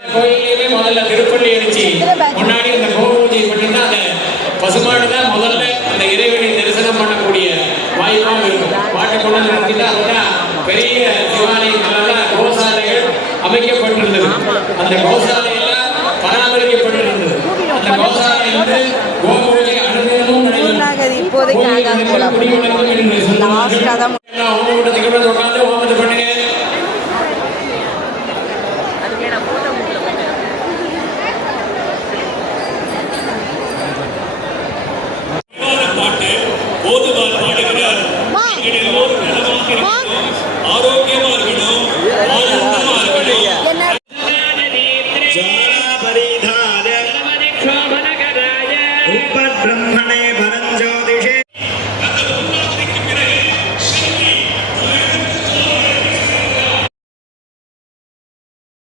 கோயிலையுமே முதல்ல திருப்பள்ளி அடிச்சு முன்னாடி அந்த கோபூஜை பண்ணினா அந்த பசுமாடு தான் முதல்ல அந்த இறைவனை தரிசனம் பண்ணக்கூடிய வாய்ப்பாக இருக்கும். மாட்டு கொண்டு நடத்தினா அதுதான் பெரிய சிவாலயங்களெல்லாம் கோசாலைகள் அமைக்கப்பட்டிருந்தது. அந்த கோசாலையெல்லாம் பராமரிக்கப்பட்டிருந்தது. அந்த கோசாலை வந்து கோபூஜை அனுபவமும் இப்போதைக்கு